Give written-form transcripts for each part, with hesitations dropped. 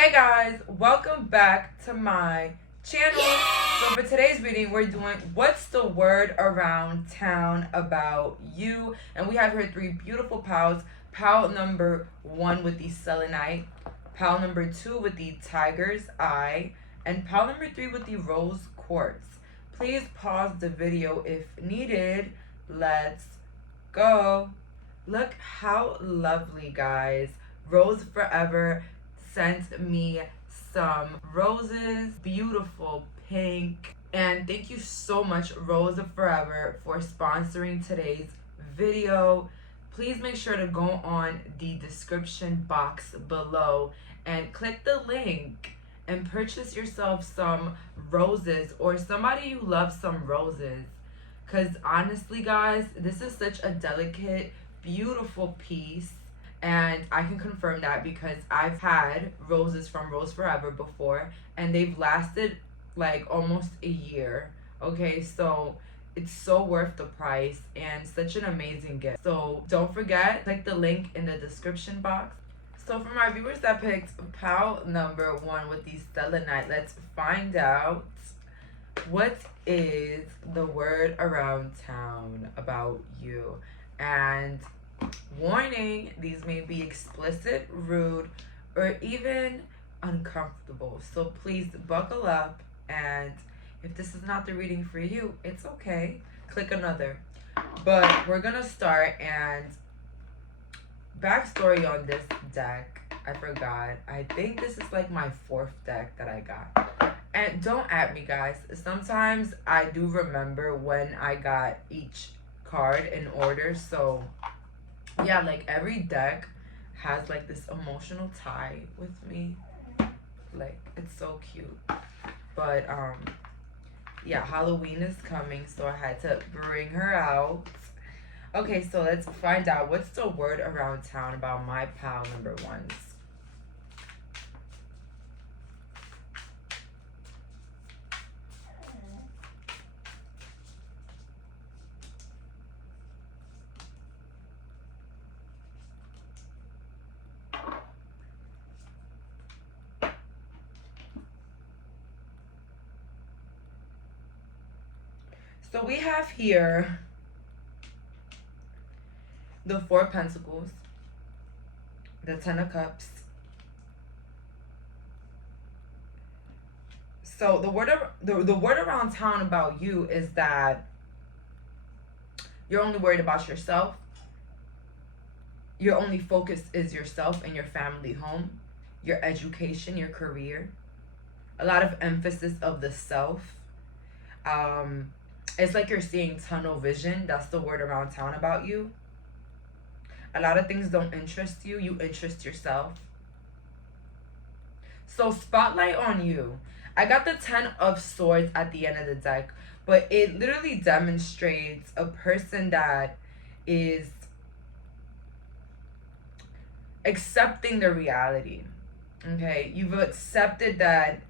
Hey guys, welcome back to my channel. So for today's reading, we're doing what's the word around town about you, and we have here three beautiful pals. Pal number 1 with the selenite, pal number 2 with the tiger's eye, and pal number 3 with the rose quartz. Please pause the video if needed. Let's go. Look how lovely, guys. Rose Forever sent me some roses, beautiful pink. And thank you so much, Rose Forever, for sponsoring today's video. Please make sure to go on the description box below and click the link and purchase yourself some roses, or somebody you love some roses. Because honestly, guys, this is such a delicate, beautiful piece. And I can confirm that because I've had roses from Rose Forever before, and they've lasted like almost a year. Okay, so it's so worth the price and such an amazing gift. So don't forget, click the link in the description box. So for my viewers that picked pal number 1 with the selenite, let's find out what is the word around town about you. And warning, these may be explicit, rude, or even uncomfortable. So please buckle up, and if this is not the reading for you, it's okay. Click another. But we're gonna start, and backstory on this deck, I forgot. I think this is like my 4th deck that I got. And don't at me, guys. Sometimes I do remember when I got each card in order, so yeah, like every deck has like this emotional tie with me. Like, it's so cute. But yeah, Halloween is coming, so I had to bring her out. Okay, so let's find out what's the word around town about my pal number 1s. So we have here the 4 of Pentacles, the 10 of Cups. So the word around town about you is that you're only worried about yourself. Your only focus is yourself and your family home, your education, your career. A lot of emphasis of the self. It's like you're seeing tunnel vision. That's the word around town about you. A lot of things don't interest you. You interest yourself. So spotlight on you. I got the 10 of Swords at the end of the deck, but it literally demonstrates a person that is accepting the reality. Okay, you've accepted that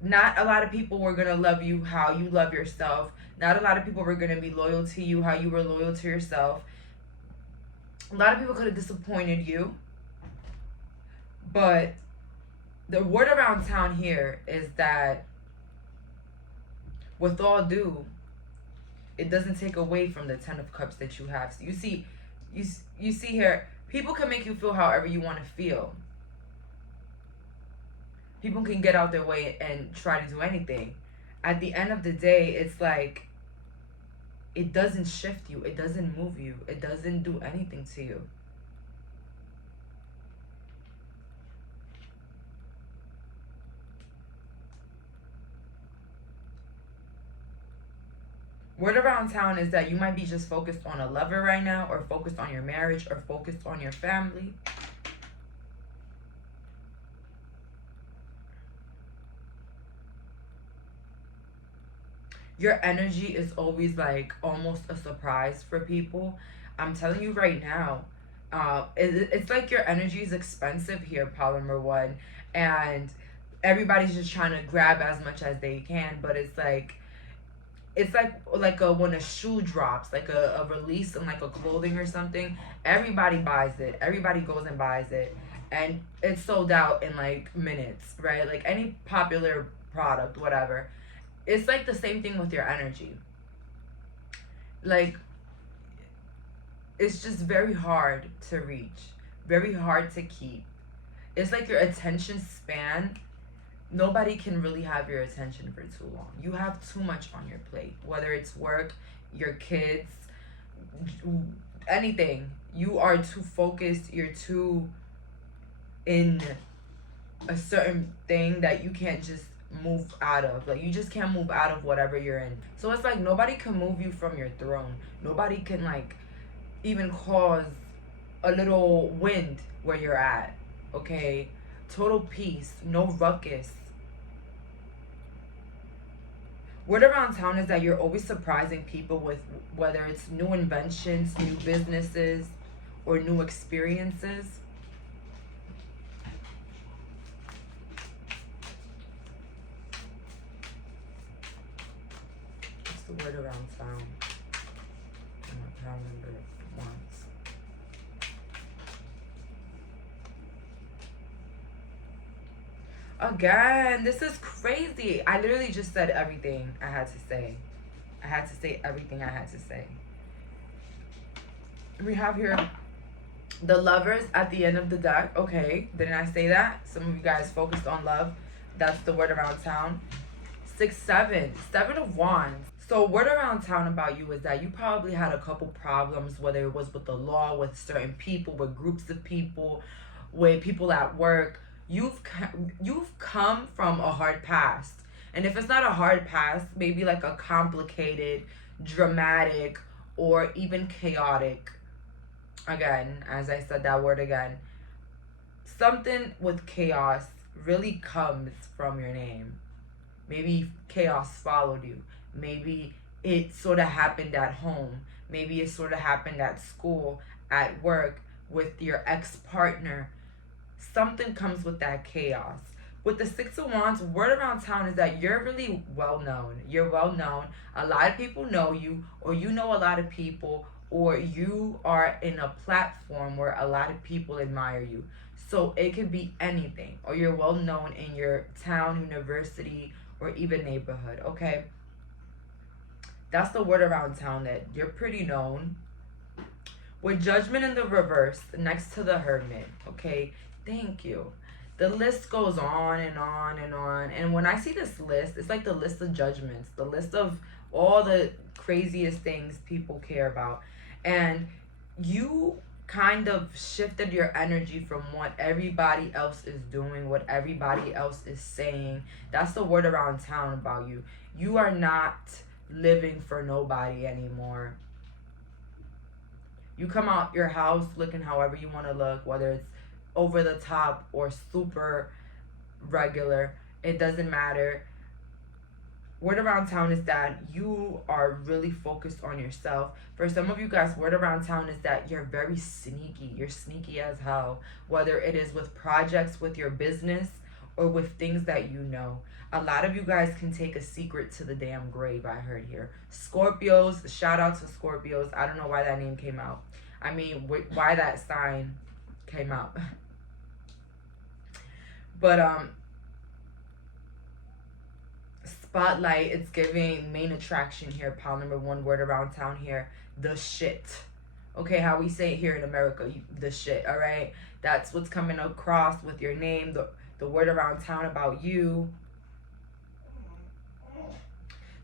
not a lot of people were going to love you how you love yourself. Not a lot of people were going to be loyal to you how you were loyal to yourself. A lot of people could have disappointed you. But the word around town here is that with all due, it doesn't take away from the 10 of Cups that you have. So you see here, people can make you feel however you want to feel. People can get out their way and try to do anything. At the end of the day, it's like, it doesn't shift you. It doesn't move you. It doesn't do anything to you. Word around town is that you might be just focused on a lover right now, or focused on your marriage, or focused on your family. Your energy is always like almost a surprise for people. I'm telling you right now, it's like your energy is expensive here, pal number 1, and everybody's just trying to grab as much as they can. But it's like when a shoe drops, like a release in like a clothing or something, everybody buys it. Everybody goes and buys it. and it's sold out in like minutes, right? Like any popular product, whatever. It's like the same thing with your energy. Like, it's just very hard to reach, very hard to keep. It's like your attention span, nobody can really have your attention for too long. You have too much on your plate, whether it's work, your kids, anything. You are too focused, you're too in a certain thing that you can't just move out of. Like, you just can't move out of whatever you're in. So it's like nobody can move you from your throne. Nobody can like even cause a little wind where you're at. Okay? Total peace, no ruckus. Word around town is that you're always surprising people with whether it's new inventions, new businesses, or new experiences. What's the word around town? I can't remember once. Again, this is crazy. I literally just said everything I had to say. I had to say everything I had to say. We have here the Lovers at the end of the deck. Okay, didn't I say that? Some of you guys focused on love. That's the word around town. 6, 7. 7 of Wands. So word around town about you is that you probably had a couple problems, whether it was with the law, with certain people, with groups of people, with people at work. You've come from a hard past. And if it's not a hard past, maybe like a complicated, dramatic, or even chaotic. Again, as I said that word again. Something with chaos really comes from your name. Maybe chaos followed you. Maybe it sort of happened at home. Maybe it sort of happened at school, at work, with your ex-partner. Something comes with that chaos. With the 6 of Wands, word around town is that you're really well known. You're well known. A lot of people know you, or you know a lot of people, or you are in a platform where a lot of people admire you. So it could be anything. Or you're well known in your town, university, or even neighborhood, okay? That's the word around town, that you're pretty known. With Judgment in the reverse, next to the Hermit, okay? Thank you. The list goes on and on and on. And when I see this list, it's like the list of judgments, the list of all the craziest things people care about. And you kind of shifted your energy from what everybody else is doing, what everybody else is saying. That's the word around town about you. You are not living for nobody anymore. You come out your house looking however you want to look, whether it's over the top or super regular. It doesn't matter. Word around town is that you are really focused on yourself. For some of you guys, word around town is that you're very sneaky. You're sneaky as hell. Whether it is with projects, with your business, or with things that you know. A lot of you guys can take a secret to the damn grave, I heard here. Scorpios, shout out to Scorpios. I don't know why that name came out. I mean, why that sign came out. But, spotlight, it's giving main attraction here. Pile number 1, word around town here. The shit. Okay, how we say it here in America, the shit, all right? That's what's coming across with your name, the word around town about you.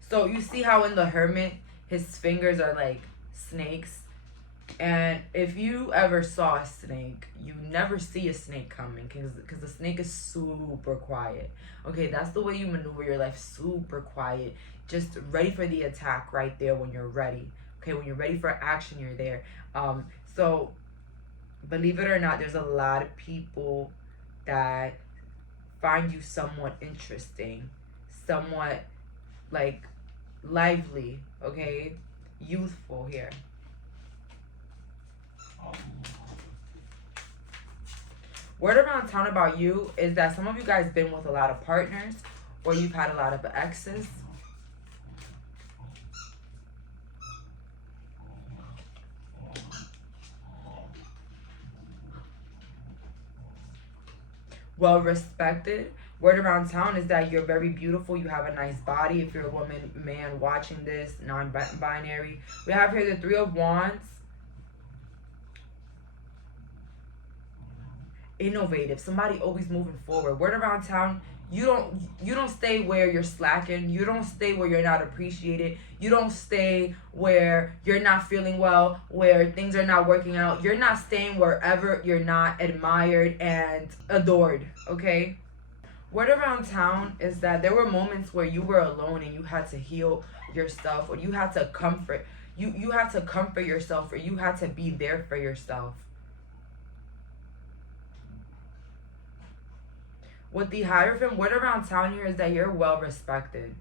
So you see how in the Hermit, his fingers are like snakes. And if you ever saw a snake, you never see a snake coming because the snake is super quiet. Okay, that's the way you maneuver your life, super quiet. Just ready for the attack right there when you're ready. Okay, when you're ready for action, you're there. So believe it or not, there's a lot of people that find you somewhat interesting, somewhat like lively, okay, youthful here. Word around town about you is that some of you guys been with a lot of partners, or you've had a lot of exes. well respected. Word around town is that you're very beautiful. You have a nice body. If you're a woman, man watching this, non-binary. We have here the Three of Wands. Innovative. Somebody always moving forward. Word around town, you don't stay where you're slacking. You don't stay where you're not appreciated. You don't stay where you're not feeling well, where things are not working out. You're not staying wherever you're not admired and adored, okay? Word around town is that there were moments where you were alone and you had to heal yourself, or you had to comfort. You had to comfort yourself, or you had to be there for yourself. With the Hierophant, word around town here is that you're well respected.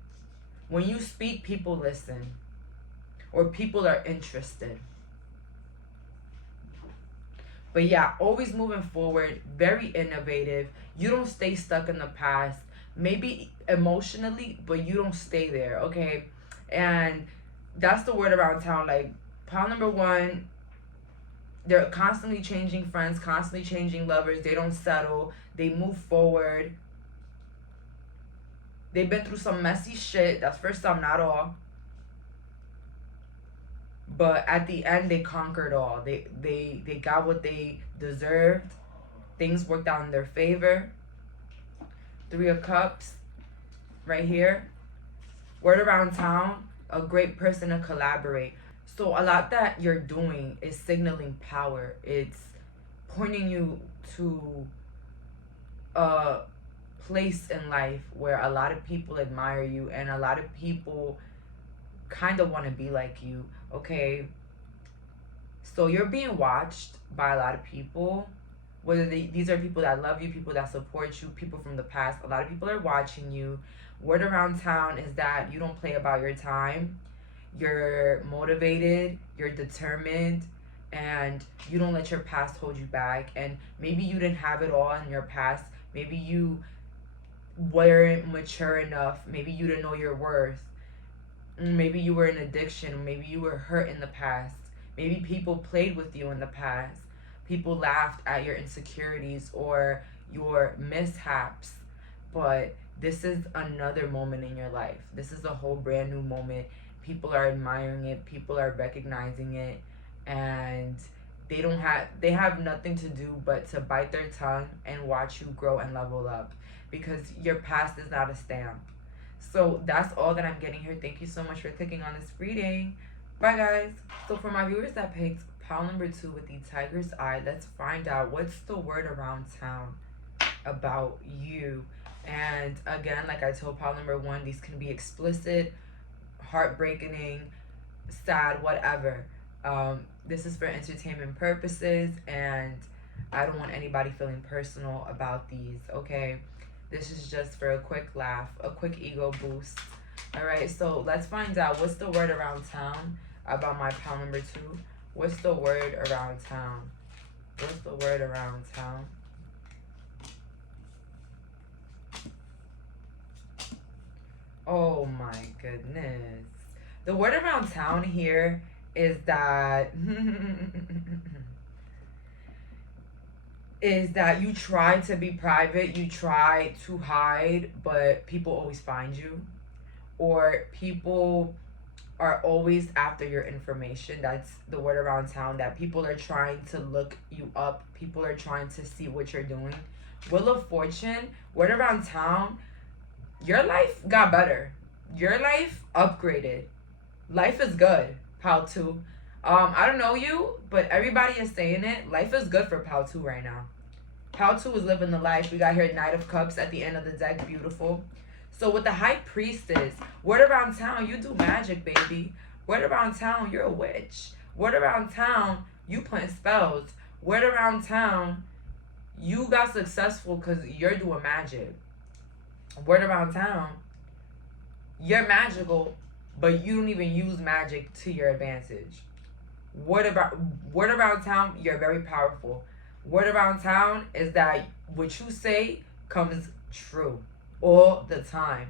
When you speak, people listen, or people are interested. But yeah, always moving forward, very innovative. You don't stay stuck in the past, maybe emotionally, but you don't stay there, okay? And that's the word around town. Like, pile number one, they're constantly changing friends, constantly changing lovers. They don't settle. They move forward. They've been through some messy shit. That's for some, not all. But at the end, they conquered all. They got what they deserved. Things worked out in their favor. Three of Cups right here. Word around town, a great person to collaborate. So a lot that you're doing is signaling power. It's pointing you to a place in life where a lot of people admire you and a lot of people kind of want to be like you, okay? So you're being watched by a lot of people, whether these are people that love you, people that support you, people from the past. A lot of people are watching you. Word around town is that you don't play about your time. You're motivated, you're determined, and you don't let your past hold you back. And maybe you didn't have it all in your past. Maybe you weren't mature enough. Maybe you didn't know your worth. Maybe you were in addiction. Maybe you were hurt in the past. Maybe people played with you in the past. People laughed at your insecurities or your mishaps. But this is another moment in your life. This is a whole brand new moment. People are admiring it. People are recognizing it. And they have nothing to do but to bite their tongue and watch you grow and level up, because your past is not a stamp. So that's all that I'm getting here. Thank you so much for clicking on this reading. Bye, guys. So for my viewers that picked pile number 2 with the tiger's eye, let's find out what's the word around town about you. And again, like I told pile number 1, these can be explicit, heartbreaking, sad, whatever. This is for entertainment purposes, and I don't want anybody feeling personal about these, okay? This is just for a quick laugh, a quick ego boost. All right, so let's find out what's the word around town about my pile number 2. What's the word around town? What's the word around town? Oh my goodness. The word around town here is that is that you try to be private, you try to hide, but people always find you, or people are always after your information. That's the word around town, that people are trying to look you up. People are trying to see what you're doing. Wheel of Fortune, word around town, your life got better. Your life upgraded. Life is good, pal 2. I don't know you, but everybody is saying it. Life is good for pal 2 right now. Pal 2 is living the life. We got here Knight of Cups at the end of the deck. Beautiful. So with the High Priestess, word around town, you do magic, baby. Word around town, you're a witch. Word around town, you putting spells. Word around town, you got successful because you're doing magic. Word around town, you're magical, but you don't even use magic to your advantage. Word around town, you're very powerful. Word around town is that what you say comes true all the time.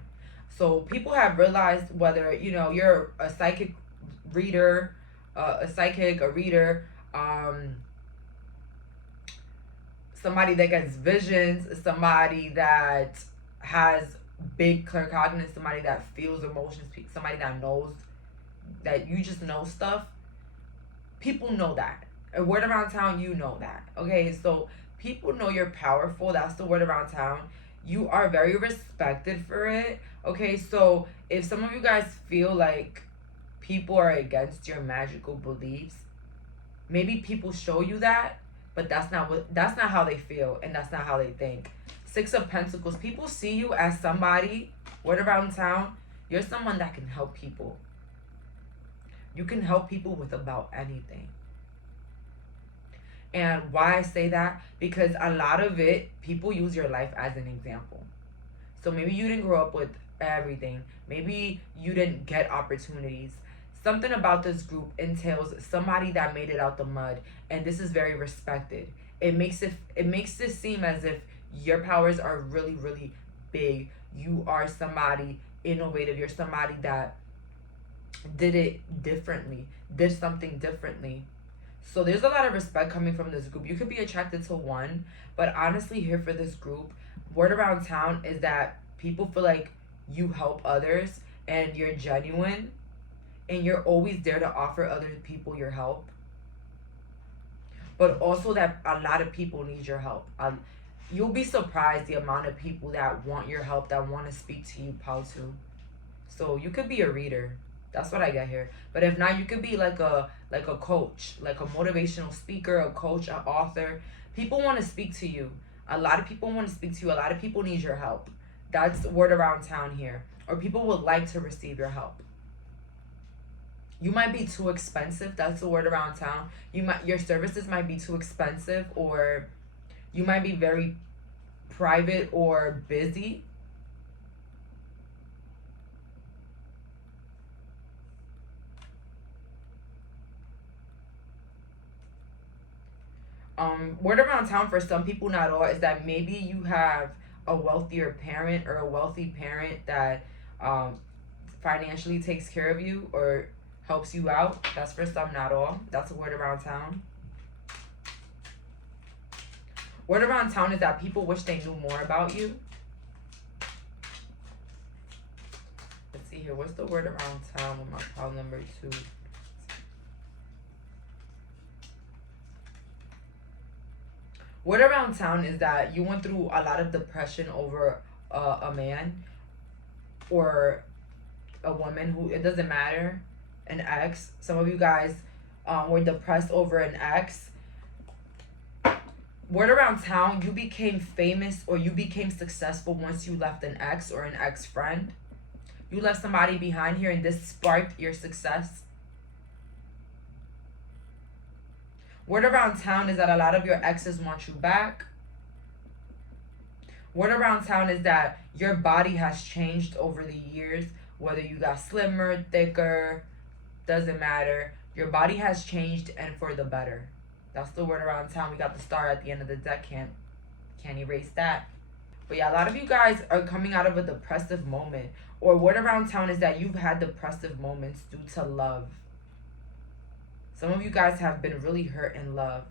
So people have realized, whether you're a psychic reader, a reader, somebody that gets visions, somebody that has big claircognizance, somebody that feels emotions, somebody that knows, that you just know stuff. People know that. A word around town, you know that. Okay, so people know you're powerful. That's the word around town. You are very respected for it. Okay, so if some of you guys feel like people are against your magical beliefs, maybe people show you that, but that's not how they feel, and that's not how they think. Six of Pentacles, people see you as somebody, word around town, you're someone that can help people. You can help people with about anything. And why I say that, because a lot of it, people use your life as an example. So maybe you didn't grow up with everything. Maybe you didn't get opportunities. Something about this group entails somebody that made it out the mud, and this is very respected. It makes it seem as if your powers are really, really big. You are somebody innovative. You're somebody that did it differently, did something differently. So there's a lot of respect coming from this group. You could be attracted to one, but honestly, here for this group, word around town is that people feel like you help others and you're genuine and you're always there to offer other people your help. But also that a lot of people need your help. You'll be surprised the amount of people that want your help, that want to speak to you, Pao too. So you could be a reader. That's what I get here. But if not, you could be like a coach, like a motivational speaker, a coach, an author. People want to speak to you. A lot of people want to speak to you. A lot of people need your help. That's the word around town here. Or people would like to receive your help. You might be too expensive. That's the word around town. Your services might be too expensive, or you might be very private or busy. Word around town for some people, not all, is that maybe you have a wealthier parent or a wealthy parent that financially takes care of you or helps you out. That's for some, not all. That's a word around town. Word around town is that people wish they knew more about you. Let's see here. What's the word around town with my pile number 2? Word around town is that you went through a lot of depression over a man or a woman who, it doesn't matter, an ex. Some of you guys were depressed over an ex. Word around town, you became famous or you became successful once you left an ex or an ex-friend. You left somebody behind here and this sparked your success. Word around town is that a lot of your exes want you back. Word around town is that your body has changed over the years. Whether you got slimmer, thicker, doesn't matter. Your body has changed and for the better. That's the word around town. We got the star at the end of the deck. Can't erase that. But yeah, a lot of you guys are coming out of a depressive moment. Or word around town is that you've had depressive moments due to love. Some of you guys have been really hurt in love.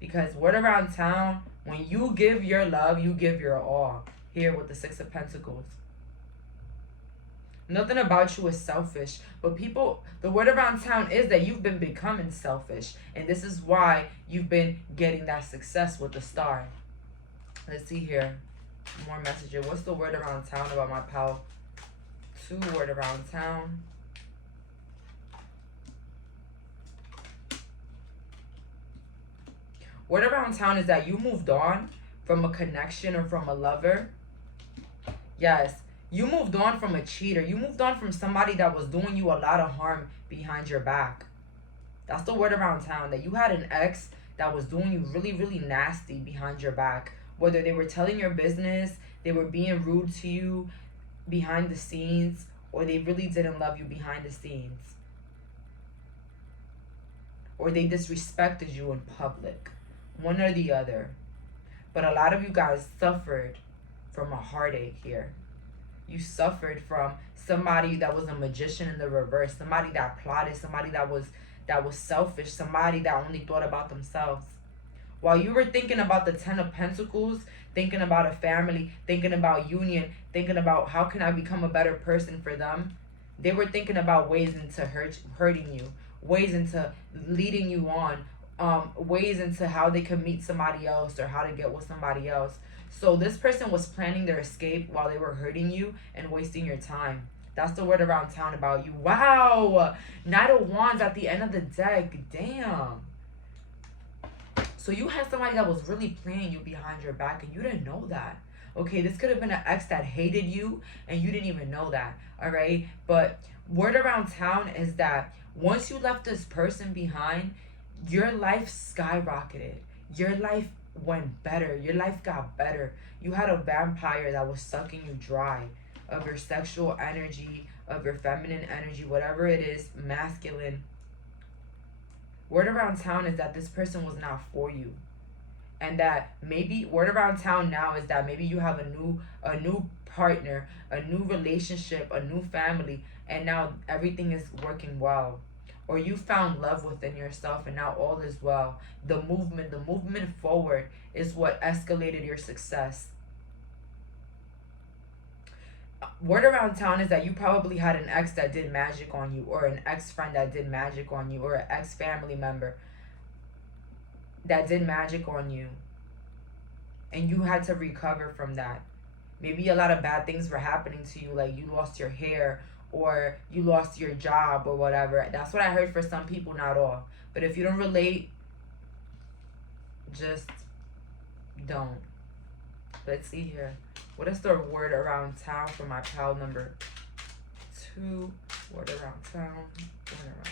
Because word around town, when you give your love, you give your all. Here with the 6 of Pentacles. Nothing about you is selfish. But people, the word around town is that you've been becoming selfish. And this is why you've been getting that success with the star. Let's see here. More messages. What's the word around town about my pal? 2 word around town. Word around town is that you moved on from a connection or from a lover. Yes, you moved on from a cheater. You moved on from somebody that was doing you a lot of harm behind your back. That's the word around town, that you had an ex that was doing you really, really nasty behind your back. Whether they were telling your business, they were being rude to you behind the scenes, or they really didn't love you behind the scenes. Or they disrespected you in public. One or the other. But a lot of you guys suffered from a heartache here. You suffered from somebody that was a magician in the reverse. Somebody that plotted. Somebody that was selfish. Somebody that only thought about themselves. While you were thinking about the 10 of Pentacles, thinking about a family, thinking about union, thinking about how can I become a better person for them, they were thinking about ways into hurting you, ways into leading you on, ways into how they could meet somebody else or how to get with somebody else. So this person was planning their escape while they were hurting you and wasting your time. That's the word around town about you. Wow. Knight of Wands at the end of the deck. Damn. So you had somebody that was really playing you behind your back and you didn't know that. Okay, this could have been an ex that hated you and you didn't even know that. All right. But word around town is that once you left this person behind, your life skyrocketed. Your life went better. Your life got better. You had a vampire that was sucking you dry of your sexual energy, of your feminine energy, whatever it is, masculine. Word around town is that this person was not for you. And that maybe word around town now is that maybe you have a new partner, a new relationship, a new family, and now everything is working well. Or you found love within yourself and now all is well. The movement forward is what escalated your success. Word around town is that you probably had an ex that did magic on you, or an ex-friend that did magic on you, or an ex-family member that did magic on you. And you had to recover from that. Maybe a lot of bad things were happening to you, like you lost your hair, or you lost your job, or whatever. That's what I heard for some people, not all. But if you don't relate, just don't. Let's see here. What is the word around town for my pal number 2? Word around town. Word around.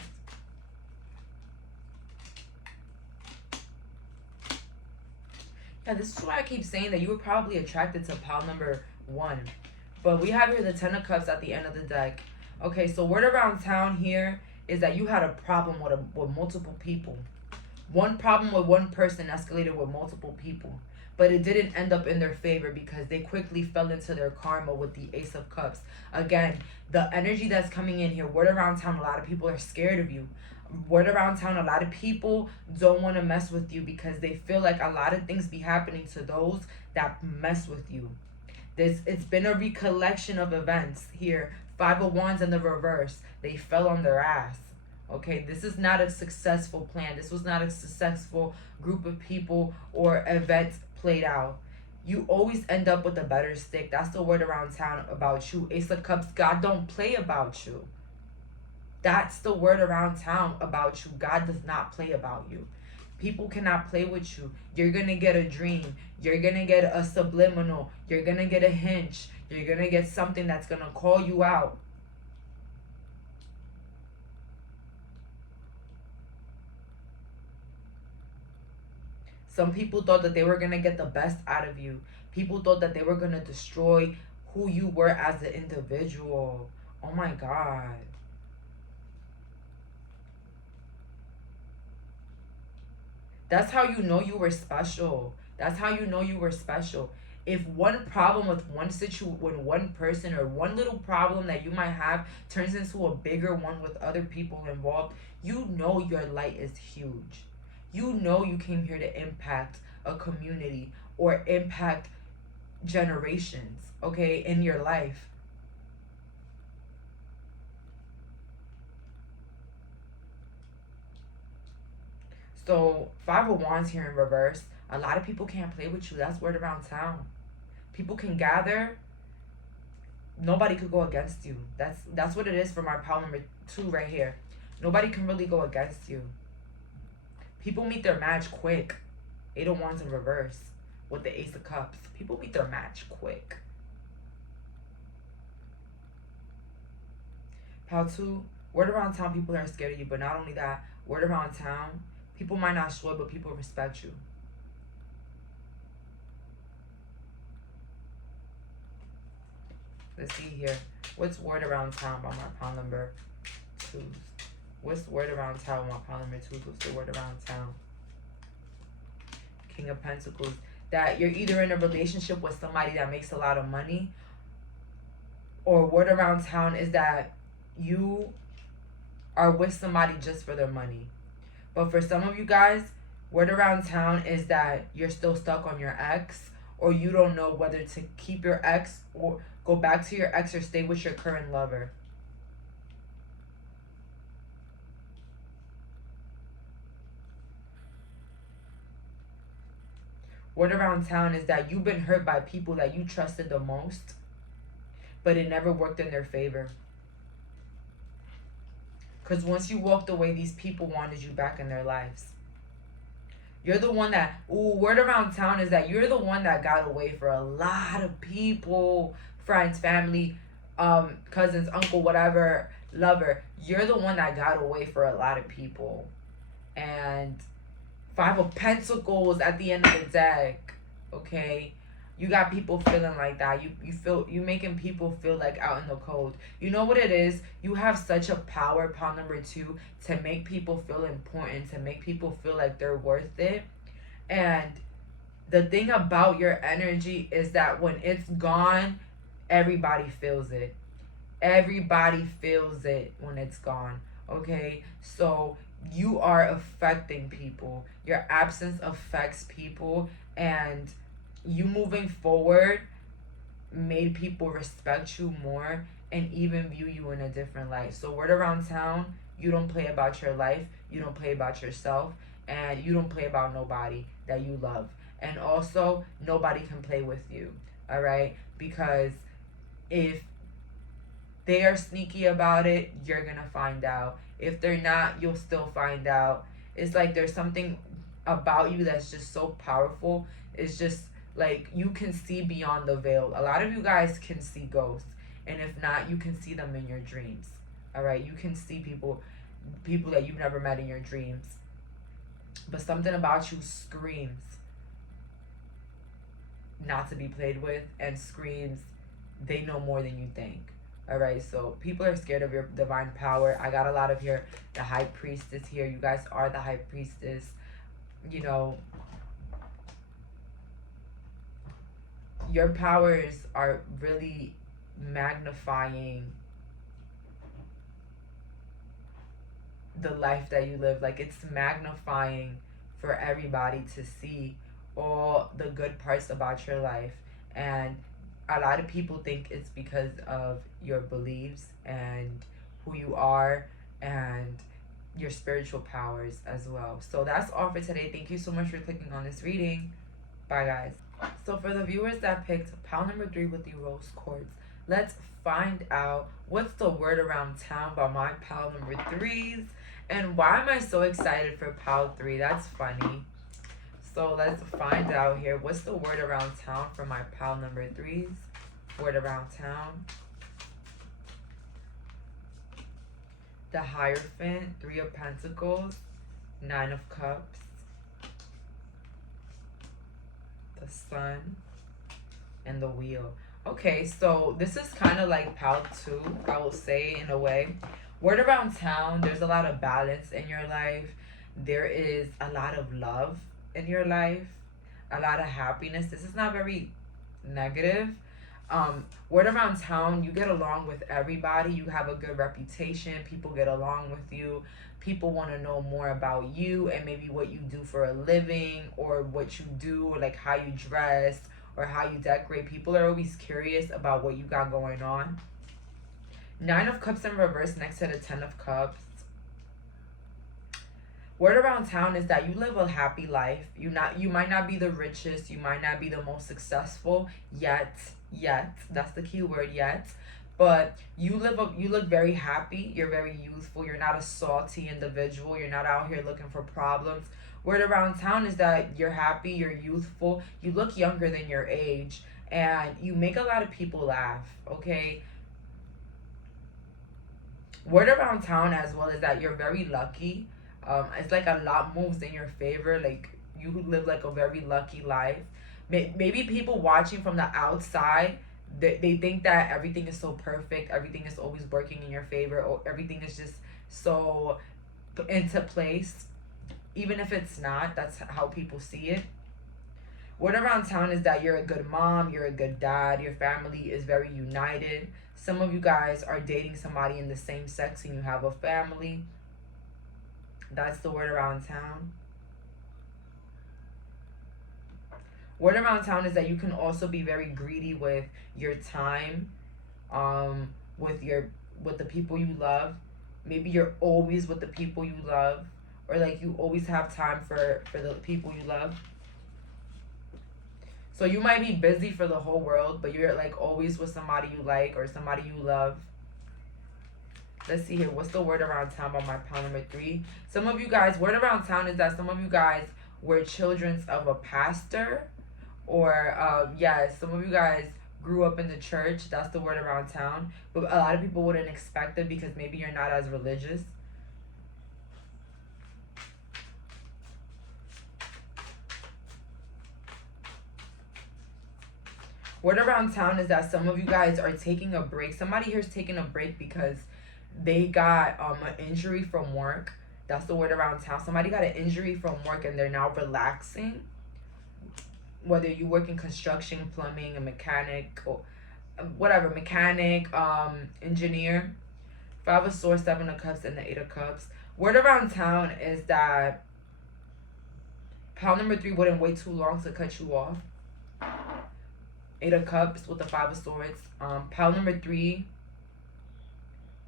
Yeah, this is why I keep saying that you were probably attracted to pal number 1. But we have here the 10 of Cups at the end of the deck. Okay, so word around town here is that you had a problem with multiple people. One problem with one person escalated with multiple people. But it didn't end up in their favor because they quickly fell into their karma with the Ace of Cups. Again, the energy that's coming in here, word around town, a lot of people are scared of you. Word around town, a lot of people don't want to mess with you because they feel like a lot of things be happening to those that mess with you. It's been a recollection of events here. 5 of Wands in the reverse. They fell on their ass. Okay, this is not a successful plan. This was not a successful group of people or events played out. You always end up with a better stick. That's the word around town about you. Ace of Cups, God don't play about you. That's the word around town about you. God does not play about you. People cannot play with you. You're going to get a dream. You're going to get a subliminal. You're going to get a hint. You're going to get something that's going to call you out. Some people thought that they were going to get the best out of you. People thought that they were going to destroy who you were as an individual. Oh my God. That's how you know you were special. That's how you know you were special. If one problem with one person, or one little problem that you might have turns into a bigger one with other people involved, you know your light is huge. You know you came here to impact a community or impact generations, okay, in your life. So 5 of Wands here in reverse. A lot of people can't play with you. That's word around town. People can gather. Nobody could go against you. That's what it is for my pal number 2 right here. Nobody can really go against you. People meet their match quick. 8 of Wands in reverse with the Ace of Cups. People meet their match quick. Pal 2, word around town, people are scared of you. But not only that, word around town, people might not show it, but people respect you. Let's see here. What's word around town about my pal number 2s? What's the word around town about my pal number 2s? What's the word around town? King of Pentacles. That you're either in a relationship with somebody that makes a lot of money, or word around town is that you are with somebody just for their money. But for some of you guys, Word around town is that you're still stuck on your ex, or you don't know whether to keep your ex or go back to your ex or stay with your current lover. Word around town is that you've been hurt by people that you trusted the most, but it never worked in their favor. Because once you walked away, these people wanted you back in their lives. You're the one that, word around town is that you're the one that got away for a lot of people, friends, family, cousins, uncle, whatever, lover. You're the one that got away for a lot of people. And Five of Pentacles at the end of the deck, okay? You got people feeling like that. You making people feel like out in the cold. You know what it is? You have such a power, pile number 2, to make people feel important, to make people feel like they're worth it. And the thing about your energy is that when it's gone, everybody feels it. Everybody feels it when it's gone, okay? So you are affecting people. Your absence affects people, and you moving forward made people respect you more and even view you in a different light. So word around town, you don't play about your life, you don't play about yourself, and you don't play about nobody that you love. And also, nobody can play with you, all right? Because if they are sneaky about it, you're gonna find out. If they're not, you'll still find out. It's like there's something about you that's just so powerful. It's just like you can see beyond the veil. A lot of you guys can see ghosts, and if not, you can see them in your dreams. All right, you can see people that you've never met in your dreams. But something about you screams not to be played with, and screams they know more than you think. All right, so people are scared of your divine power. I got a lot of here. The High Priestess here. You guys are the High Priestess. You know, your powers are really magnifying the life that you live. Like, it's magnifying for everybody to see all the good parts about your life. And a lot of people think it's because of your beliefs and who you are and your spiritual powers as well. So that's all for today. Thank you so much for clicking on this reading. Bye, guys. So for the viewers that picked pile number 3 with the rose quartz, let's find out what's the word around town by my pile number 3s. And why am I so excited for pile 3? That's funny. So let's find out here. What's the word around town for my pile number 3s? Word around town. The Hierophant, 3 of Pentacles, 9 of Cups, the Sun, and the Wheel. Okay, so this is kind of like pile 2, I will say, in a way. Word around town, there's a lot of balance in your life. There is a lot of love in your life, a lot of happiness. This is not very negative. Word around town, you get along with everybody. You have a good reputation. People get along with you. People want to know more about you and maybe what you do for a living, or what you do, or like how you dress or how you decorate. People are always curious about what you got going on. 9 of Cups in reverse next to the 10 of Cups. Word around town is that you live a happy life. You might not be the richest, you might not be the most successful yet. That's the key word, yet. But you look very happy. You're very youthful. You're not a salty individual. You're not out here looking for problems. Word around town is that you're happy, you're youthful, you look younger than your age, and you make a lot of people laugh, okay? Word around town as well is that you're very lucky. It's like a lot moves in your favor. Like, you live like a very lucky life. Maybe people watching from the outside, they think that everything is so perfect, everything is always working in your favor, or everything is just so into place. Even if it's not, that's how people see it. Word around town is that you're a good mom, you're a good dad, your family is very united. Some of you guys are dating somebody in the same sex and you have a family. That's the word around town. Word around town is that you can also be very greedy with your time, with the people you love. Maybe you're always with the people you love, or like you always have time for the people you love. So you might be busy for the whole world, but you're like always with somebody you like or somebody you love. Let's see here. What's the word around town about my pile number 3? Some of you guys, word around town is that some of you guys were children of a pastor, or some of you guys grew up in the church. That's the word around town. But a lot of people wouldn't expect it because maybe you're not as religious. Word around town is that some of you guys are taking a break. Somebody here is taking a break because they got an injury from work. That's the word around town. Somebody got an injury from work and they're now relaxing. Whether you work in construction, plumbing, a mechanic, or whatever, mechanic, engineer. 5 of Swords, 7 of Cups, and the 8 of Cups. Word around town is that pile number 3 wouldn't wait too long to cut you off. 8 of Cups with the 5 of Swords. Pile number 3,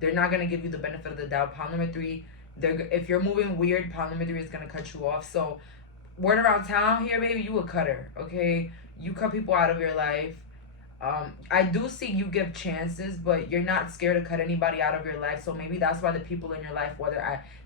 they're not going to give you the benefit of the doubt. Pile number 3, if you're moving weird, pile number 3 is going to cut you off. So, word around town here, baby, you a cutter, okay? You cut people out of your life. I do see you give chances, but you're not scared to cut anybody out of your life. So maybe that's why the people in your life,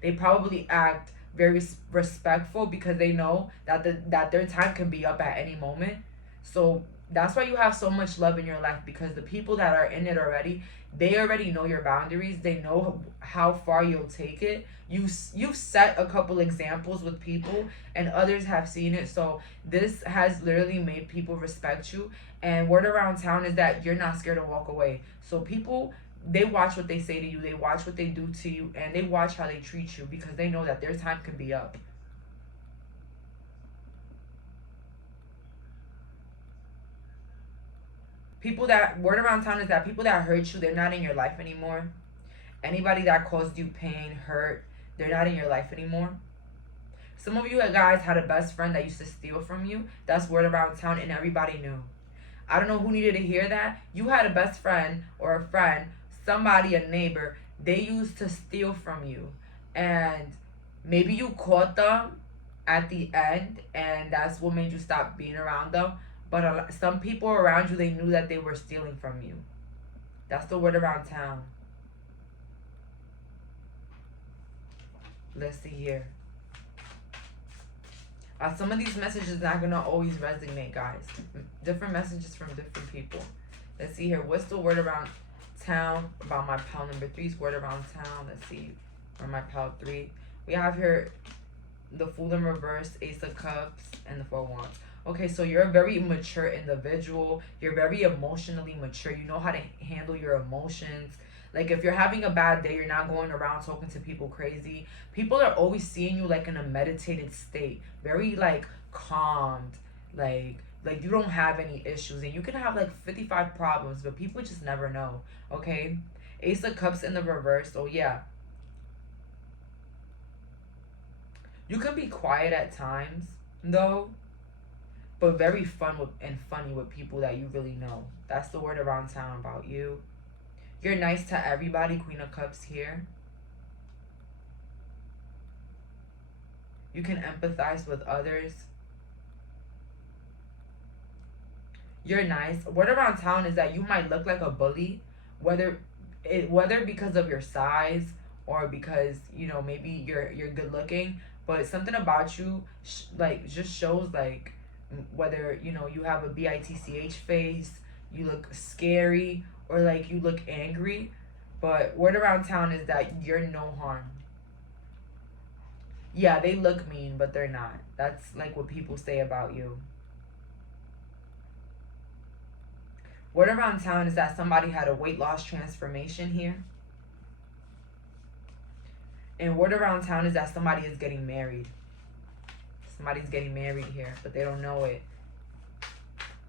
they probably act very respectful because they know that their time can be up at any moment. So that's why you have so much love in your life, because the people that are in it already, they already know your boundaries. They know how far you'll take it. You've set a couple examples with people and others have seen it. So this has literally made people respect you. And word around town is that you're not scared to walk away. So people, they watch what they say to you. They watch what they do to you. And they watch how they treat you because they know that their time can be up. Word around town is that people that hurt you, they're not in your life anymore. Anybody that caused you pain, hurt, they're not in your life anymore. Some of you guys had a best friend that used to steal from you. That's word around town, and everybody knew. I don't know who needed to hear that. You had a best friend or a friend, somebody, a neighbor, they used to steal from you. And maybe you caught them at the end, and that's what made you stop being around them. But some people around you, they knew that they were stealing from you. That's the word around town. Let's see here. Some of these messages not going to always resonate, guys. Different messages from different people. Let's see here. What's the word around town about my pile number 3's word around town? Let's see. Or my pile 3. We have here the Fool in reverse, Ace of Cups, and the 4 of Wands. Okay, so you're a very mature individual. You're very emotionally mature. You know how to handle your emotions. Like, if you're having a bad day, you're not going around talking to people crazy. People are always seeing you, like, in a meditated state. Very, like, calmed. Like you don't have any issues. And you can have, like, 55 problems, but people just never know, okay? Ace of Cups in the reverse. Oh, yeah. You can be quiet at times, though, but very funny with people that you really know. That's the word around town about you. You're nice to everybody, Queen of Cups here. You can empathize with others. You're nice. Word around town is that you might look like a bully, whether because of your size or because, you know, maybe you're good looking, but something about you just shows, like, whether, you know, you have a bitch face, you look scary, or like you look angry. But word around town is that you're no harm. Yeah, they look mean, but they're not. That's like what people say about you. Word around town is that somebody had a weight loss transformation here. And word around town is that somebody is getting married. Somebody's getting married here, but they don't know it.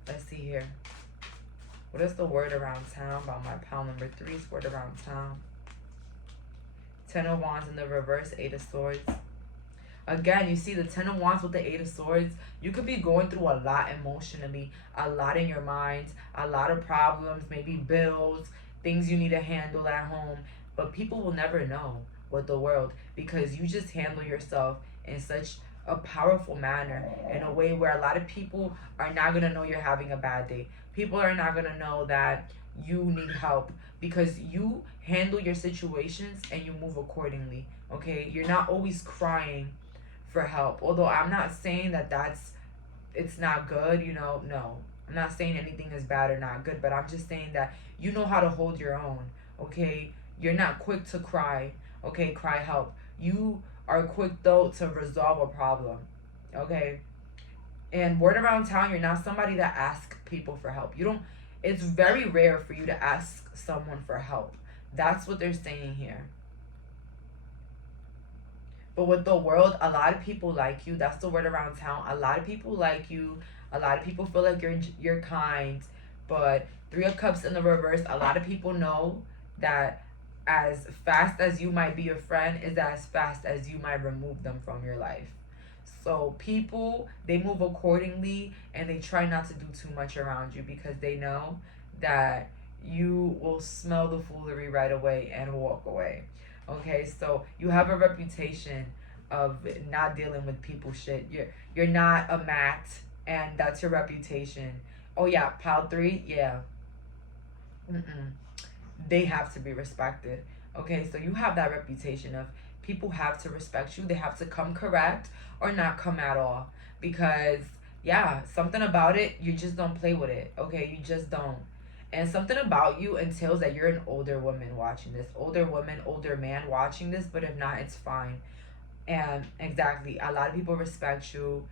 Let's see here. What is the word around town about my pile number 3's word around town? 10 of Wands in the reverse, 8 of Swords. Again, you see the Ten of Wands with the Eight of Swords. You could be going through a lot emotionally, a lot in your mind, a lot of problems, maybe bills, things you need to handle at home. But people will never know with the world, because you just handle yourself in such a powerful manner, in a way where a lot of people are not going to know you're having a bad day. People are not going to know that you need help, because you handle your situations and you move accordingly. Okay, you're not always crying for help. Although I'm not saying that it's not good, you know, no. I'm not saying anything is bad or not good, but I'm just saying that you know how to hold your own, okay? You're not quick to cry, okay? Cry help. You are quick though to resolve a problem, okay? And word around town, you're not somebody that asks people for help. You don't, it's very rare for you to ask someone for help. That's what they're saying here. But with the world, a lot of people like you. That's the word around town. A lot of people like you. A lot of people feel like you're kind. But Three of Cups in the reverse, a lot of people know that as fast as you might be a friend is as fast as you might remove them from your life. So people, they move accordingly, and they try not to do too much around you, because they know that you will smell the foolery right away and walk away. Okay, so you have a reputation of not dealing with people shit. You're not a mat, and that's your reputation. Oh yeah, pile three, yeah. Mm-mm. They have to be respected. Okay, so you have that reputation of people have to respect you. They have to come correct or not come at all. Because yeah, something about it, you just don't play with it. Okay, you just don't. And something about you entails that you're an older woman watching this. Older woman, older man watching this, but if not, it's fine. And exactly, a lot of people respect you.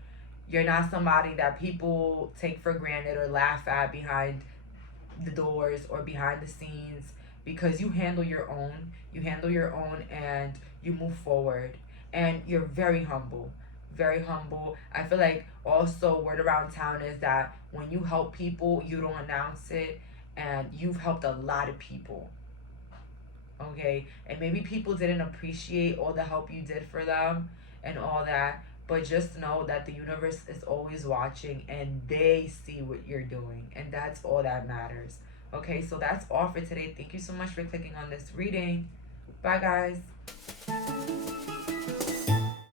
You're not somebody that people take for granted or laugh at behind the doors or behind the scenes, because you handle your own. You handle your own and you move forward. And you're very humble. Very humble. I feel like also word around town is that when you help people, you don't announce it, and you've helped a lot of people. Okay, and maybe people didn't appreciate all the help you did for them and all that, but just know that the universe is always watching, and they see what you're doing, and that's all that matters. Okay, so that's all for today. Thank you so much for clicking on this reading. Bye guys.